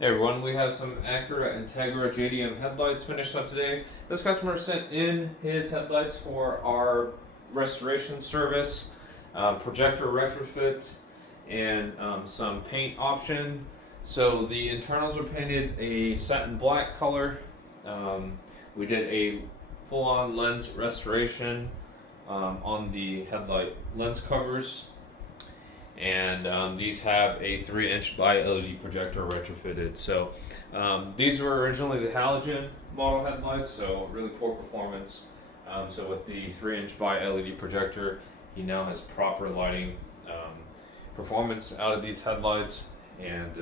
Hey everyone, we have some Acura Integra JDM headlights finished up today. This customer sent in his headlights for our restoration service, projector retrofit, and some paint option. So the internals are painted a satin black color. We did a full-on lens restoration on the headlight lens covers. And these have a 3-inch by LED projector retrofitted. So these were originally the halogen model headlights, so really poor performance. So with the 3-inch by LED projector, he now has proper lighting performance out of these headlights. And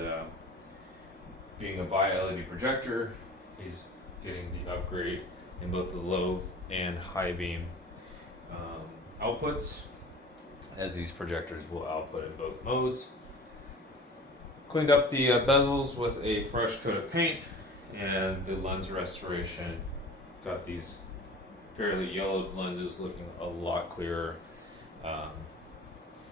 being a by LED projector, he's getting the upgrade in both the low and high beam outputs, as these projectors will output in both modes. Cleaned up the bezels with a fresh coat of paint, and the lens restoration got these fairly yellowed lenses looking a lot clearer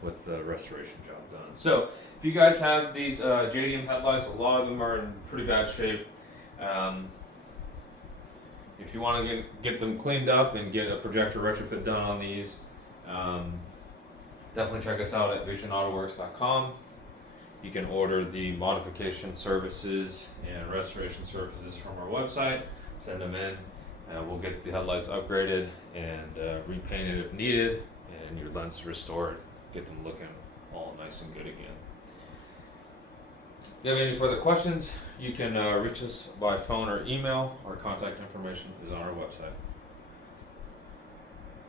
with the restoration job done. So if you guys have these JDM headlights, a lot of them are in pretty bad shape. If you want to get them cleaned up and get a projector retrofit done on these, definitely check us out at VisionAutoworks.com. You can order the modification services and restoration services from our website, send them in, and we'll get the headlights upgraded and repainted if needed, and your lens restored, get them looking all nice and good again. If you have any further questions, you can reach us by phone or email. Our contact information is on our website.